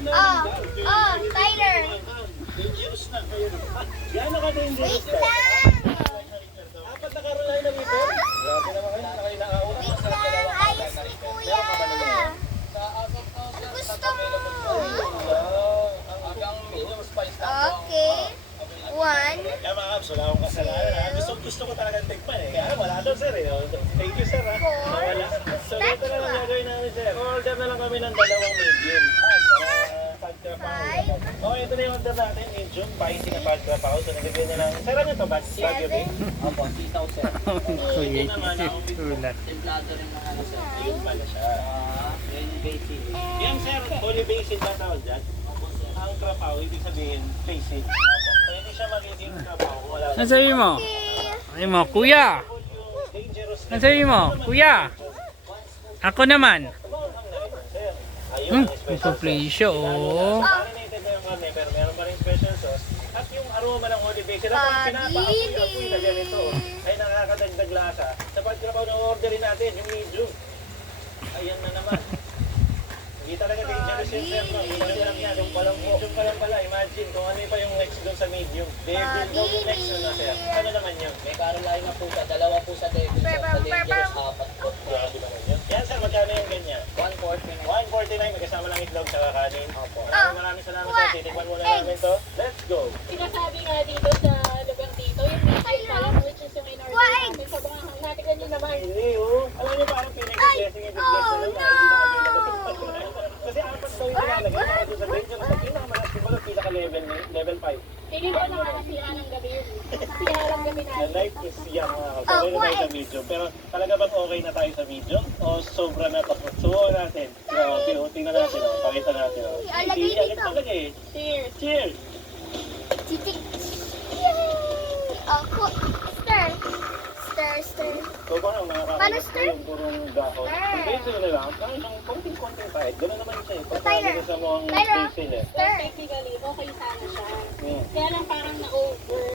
Tyler. Dangerous na kayo. Gano'n ka dangerous Wait ka? lang. Apat na karoon na ito? Grabe naman kayo. Nakay nakauna. Wait lang. Ayos ni Kuya. Gusto mo? Hanggang medium spice na. Okay. One. Kaya mga Kabs, wala akong kasalanan ha. Gusto ko talagang tikman eh. Kaya wala daw sir eh. Thank you sir ha. Wala. So ito na lang gagawin namin sir. Order na lang kami ng dalawang medium. Okay, ito na yung order natin. Medium, spicy na pagkapaw. So nagagawin na lang. Sir, ano ito ba? Baguio Opo, sitaw sir. Kuya, ulat. Templado rin ng ano sir. Yun pala siya. Holy basil. Yan sir, holy basil ba tawag dyan? Ang krapaw, ibig sabihin, basic. So hindi siya magiging krapaw kung wala. Ano sabi mo? Ano mo, kuya? Ano sabi mo, kuya? Ako naman. Isuplay siya, oh. Marinated na yung karne, pero meron pa rin special sauce. At yung aroma ng holy basil, at pag pinapaapoy na ganito, ay nakakadagdag lasa. Sa pagkrapaw na orderin natin, yung medium. Ayan na naman. Hindi talaga dangerous yung sir, no? Medium lang yan. Yung palang medium pa lang pala. Imagine kung ano pa yung next doon sa medium. Devil daw yung next na sir. Ano naman yun? May Carolina po sa, dalawa po sa devil. Sa dangerous, apat po. Grabe naman yun. Yan sir, magkano yung ganyan? 149. 149, may kasama lang itlog sa kakanin. Opo. Maraming salamat sir. Titikman muna namin to. Let's go! Sinasabi nga dito sa lugar dito, yung missile pa lang, which is yung in-order natin. Sobrang natignan nyo naman. Hindi oh. Alam niyo parang pinag-blessing yung blessing na hindi na available. Kasi apat daw yung nilalagay na kasi sa dangerous. Sa pinakamalakas yung balat, level 5. Hindi ko na nakasira ng gabi yun. Sira lang gabi The natin. life is young mga kapatid. Okay na tayo sa medium. Pero talaga bang okay na tayo sa medium? O sobra na pa? Subukan natin. Tingnan natin. Pakita natin. Alagay Iiyak dito. talaga eh. Cheers! Cheers! Titik. Yay! Ako. Stir. Stir. So parang Paano nakakakalas stir? yung purong dahon. Stir. Yung basil na lang. Parang isang konting-konting kahit. Gano'n naman siya eh. Pag Tyler. sa mga Tyler. basil eh. Well, technically, okay sana siya. Hmm. Kaya lang parang na-over.